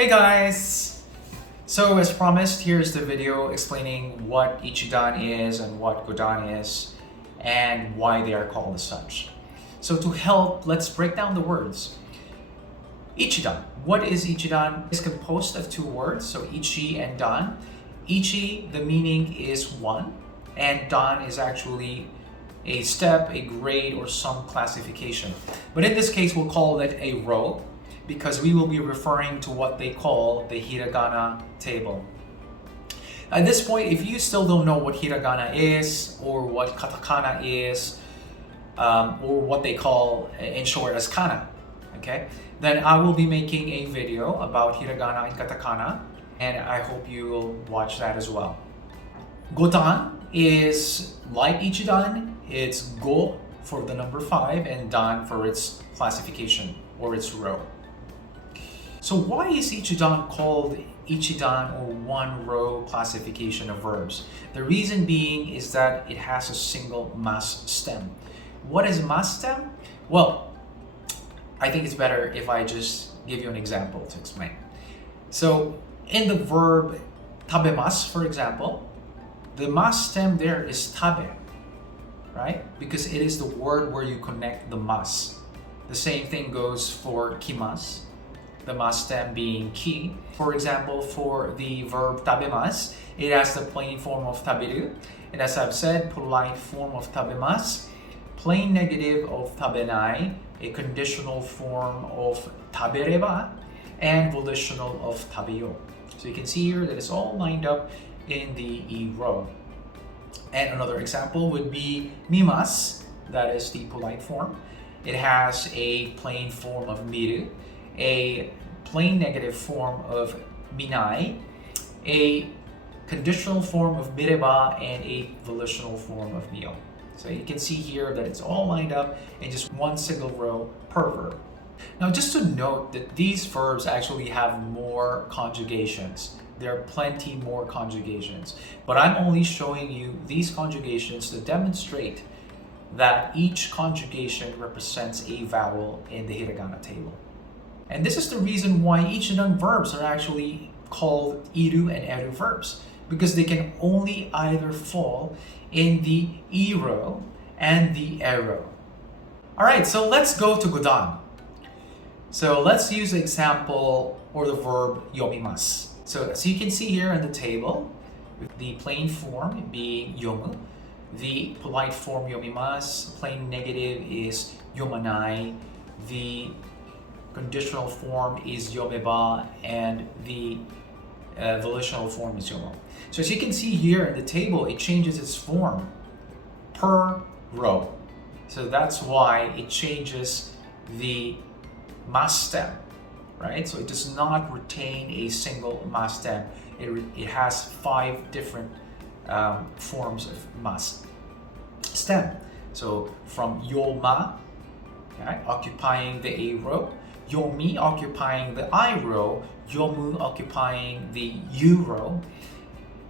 Hey guys! So as promised, here's the video explaining what Ichidan is and what Godan is and why they are called as such. So to help, let's break down the words. Ichidan. What is Ichidan? It's composed of two words, so Ichi and Dan. Ichi, the meaning is one, and Dan is actually a step, a grade, or some classification. But in this case, we'll call it a row because we will be referring to what they call the hiragana table. At this point, if you still don't know what hiragana is or what katakana is, or what they call in short as kana, okay, then I will be making a video about hiragana and katakana, and I hope you will watch that as well. Godan is like Ichidan, it's go for the number 5 and dan for its classification or its row. So why is Ichidan called Ichidan or one row classification of verbs? The reason being is that it has a single mas stem. What is mas stem? Well, I think it's better if I just give you an example to explain. So in the verb tabemasu, for example, the mas stem there is tabe, right? Because it is the word where you connect the mas. The same thing goes for kimasu, the mas stem being ki. For example, for the verb tabemasu, it has the plain form of taberu, and as I've said, polite form of tabemasu, plain negative of tabenai, a conditional form of tabereba, and volitional of tabeyo. So you can see here that it's all lined up in the E row. And another example would be mimasu, that is the polite form. It has a plain form of miru, a plain negative form of minai, a conditional form of mireba, and a volitional form of mio. So you can see here that it's all lined up in just one single row per verb. Now just to note that these verbs actually have more conjugations. There are plenty more conjugations, but I'm only showing you these conjugations to demonstrate that each conjugation represents a vowel in the hiragana table. And this is the reason why Ichidan verbs are actually called iru and eru verbs, because they can only either fall in the E row and the E row. Alright, so let's go to Godan. So let's use the example or the verb yomimasu. So as you can see here in the table, the plain form being yomu, the polite form yomimasu, plain negative is yomanai, the conditional form is yomeba, and the volitional form is yomo. So as you can see here in the table, it changes its form per row. So that's why it changes the mas stem, right? So it does not retain a single mas stem. It has 5 different forms of mas stem. So from yoma, okay, occupying the A row, yomi occupying the I row, yomu occupying the U row,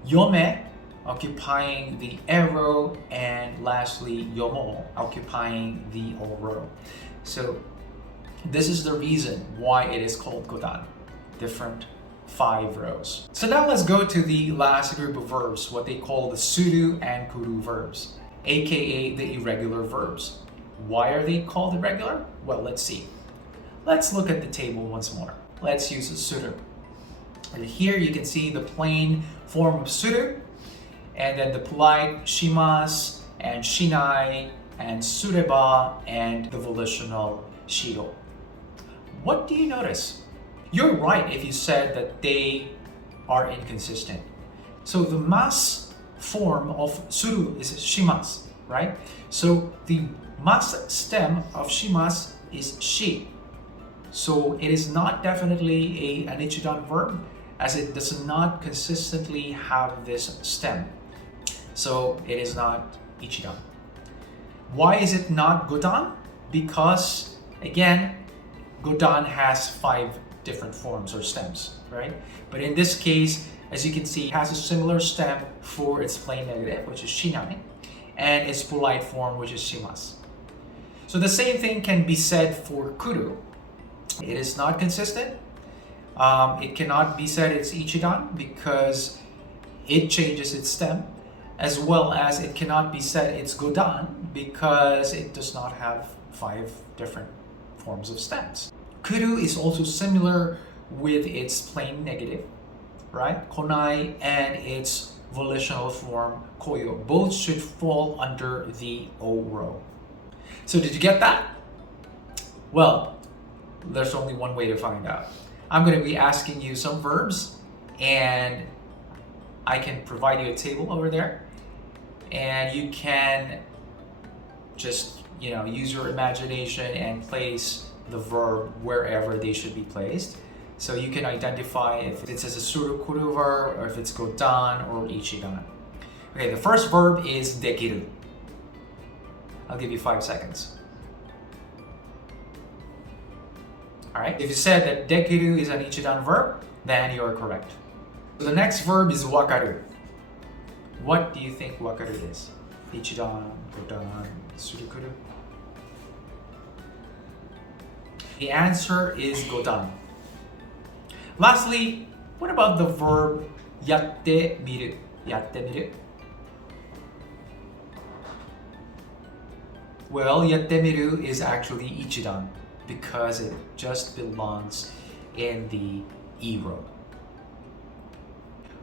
yome occupying the E row, and lastly yomo occupying the O row. So this is the reason why it is called Godan, different 5 rows. So now let's go to the last group of verbs, what they call the Suru and Kuru verbs, aka the irregular verbs. Why are they called irregular? Well, let's see. Let's look at the table once more. Let's use Suru. And here you can see the plain form of Suru, and then the polite shimasu and shinai and sureba, and the volitional shiro. What do you notice? You're right if you said that they are inconsistent. So the mas form of Suru is shimasu, right? So the mas stem of shimasu is shi. So it is not definitely an Ichidan verb, as it does not consistently have this stem. So it is not Ichidan. Why is it not Godan? Because again, Godan has 5 different forms or stems, right? But in this case, as you can see, it has a similar stem for its plain negative, which is shinai, and its polite form, which is shimasu. So the same thing can be said for Kuru. It is not consistent, It cannot be said it's Ichidan because it changes its stem, as well as it cannot be said it's Godan because it does not have 5 different forms of stems. Kuru is also similar with its plain negative, right? Konai, and its volitional form koyo. Both should fall under the O row. So did you get that? Well, there's only one way to find out. I'm going to be asking you some verbs, and I can provide you a table over there, and you can just use your imagination and place the verb wherever they should be placed. So you can identify if it's as a Suru Kuru verb, or if it's Godan or Ichidan. Okay, the first verb is dekiru. I'll give you 5 seconds. Alright, if you said that dekiru is an Ichidan verb, then you are correct. So the next verb is wakaru. What do you think wakaru is? Ichidan, Godan, Surukuru? The answer is Godan. Lastly, what about the verb yatte miru? Yatte miru? Well, yatte miru is actually Ichidan because it just belongs in the E row.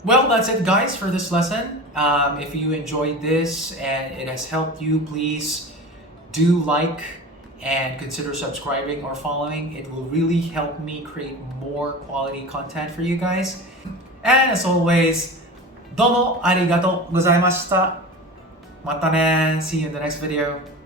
Well, that's it guys for this lesson. If you enjoyed this and it has helped you, please do like and consider subscribing or following. It will really help me create more quality content for you guys. And as always, どうもありがとうございました。またね。See you in the next video.